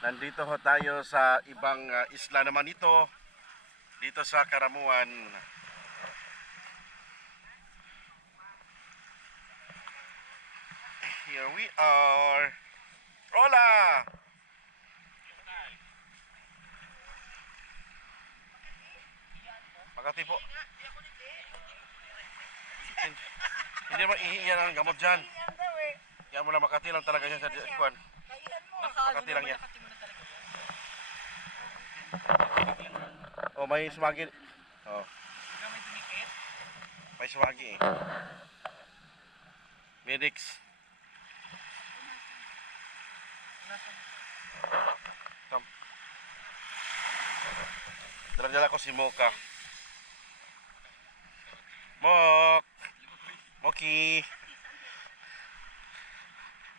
Nandito ho tayo sa ibang isla naman ito, dito sa Karamuan. Here we are. Hola! Makati po. Hindi naman ihiyan ang gamot dyan. Yan mo lang, Makati lang talaga yan sa Kwan. Makati lang yan. Oh, may sumagi. Oh. May sumagi eh. Medics. Dala-dala ko si Moka. Mok! Moki!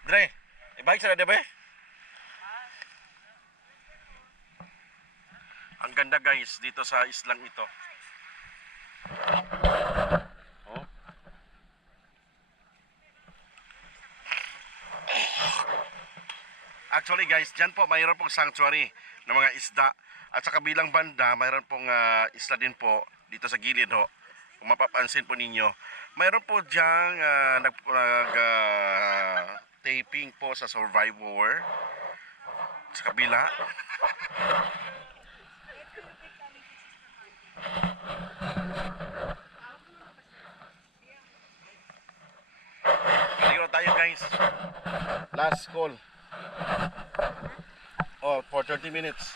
Dre, ibalik sa na, be? Ang ganda guys dito sa islang ito. Oh. Actually guys, dyan po mayroon pong sanctuary ng mga isda. At sa kabilang banda, mayroon pong isla din po dito sa gilid ho. Kung mapapansin po ninyo, mayroon po diyang taping po sa Survivor sa kabila. Maligo tayo guys. Last call. Oh, for 30 minutes.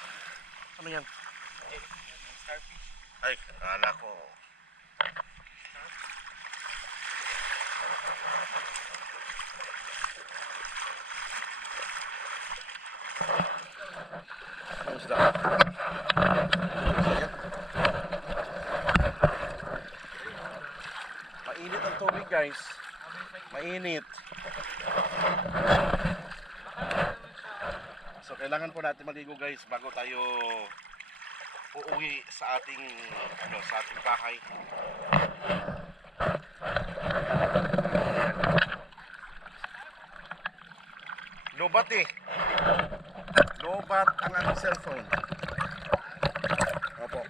Ano yan? Starfish. Ay, akala ko. Ano isda? Mainit ang tubig guys. Mainit. So kailangan po natin maligo guys bago tayo uuwi sa ating sa ating bahay. Lobat eh. Lobat ang aking cellphone. Opo.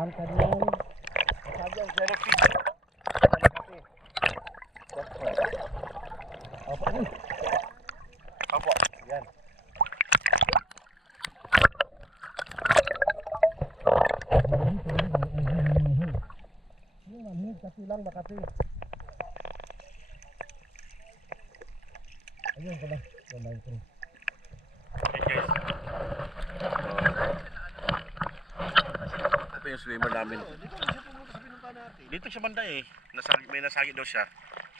Ang kanyan sabi ang jellyfish. Opo. Opo. Yan. Kasi lang Makati. Ayun pala. Okay guys. Ito yung swimmer namin. Dito siya banda eh. May nasagi daw siya.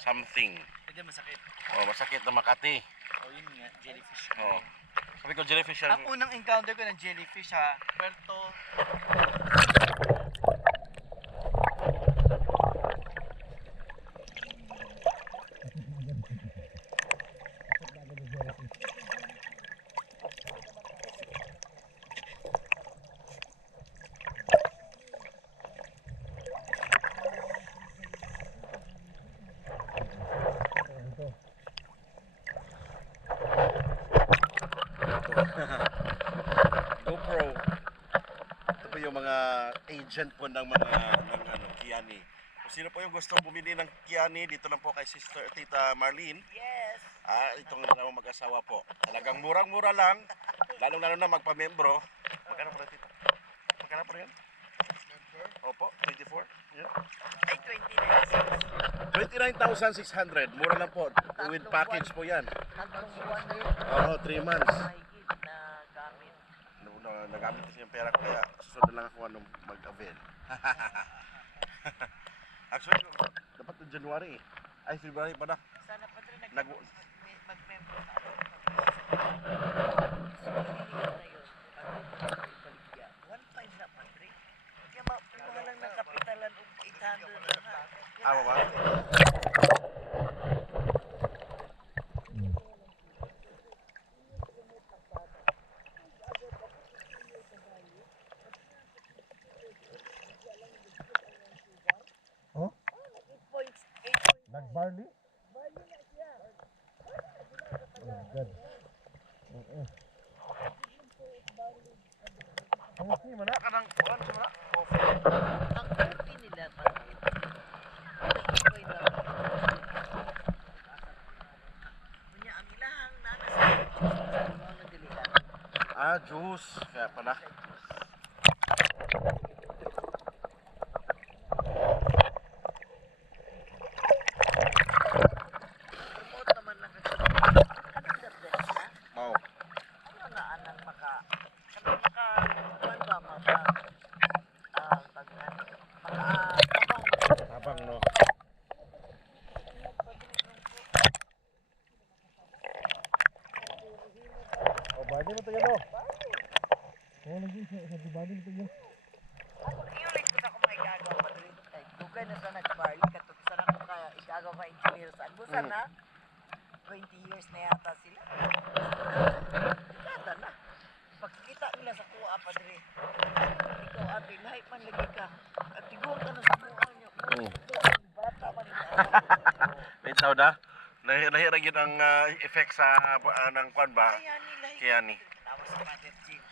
Something. Hindi masakit. Oh, masakit na Makati. Oh, yun nga, jellyfish. Oh. Sabi ko jellyfish yan. Ang unang encounter ko ng jellyfish ha, Puerto. GoPro. Ito po yung mga agent po ng mga Kiani. Kung sino po yung gusto bumili ng Kiani, dito lang po kay Sister Tita Marlene. Yes! Itong dalawang mag-asawa po. Talagang murang-mura lang. Lalong-lalo na magpa-membro. Magkano pa tita? Magkano pa rin? Opo, 24. Yeah. Ay, 29,600. Mura lang po. With package po yan. Oo, 3 months. Nagamit kasi yung pera ko kaya susunod lang ako anong mag-avail. Actually, dapat ng January eh. Ay, February pa na. Sana pa rin mag-member sa 1.5 na pa rin. Kaya mga lang ng kapitalan 800 na na. Ba? barley? Bali na siya. Good. Oo. Coffee man na kanang kuan man na. Ang coffee nila pati. Nag-enjoy lang. Kunya ang ilahang nana sa mga nagdilihan. Ah, juice. Kaya pala. Promote naman lang kasi. Kanang dapdan siya. Mau. Ano na anang maka kanang maka kuan ba maka pag maka Tabang no. Oh, bali mo to yan oh. Oh, lagi sa bali mo to yan. Ako iulit ko sa akong mga igagaw madrid kay dugay na sa nagbarley kato sa na ko kaya igagaw ka engineer sa Agusan na 20 years na yata sila. Kata na. Pagkikita nila sa kuha padre. Ikaw ate, lahat man lagi ka. At tiguan ka na sa kuha niya. Bata man niya. May tao na. Nahiragin ang effect sa ng kwan ba? Kaya nila. Kaya ni. Tawag sa Father Jim.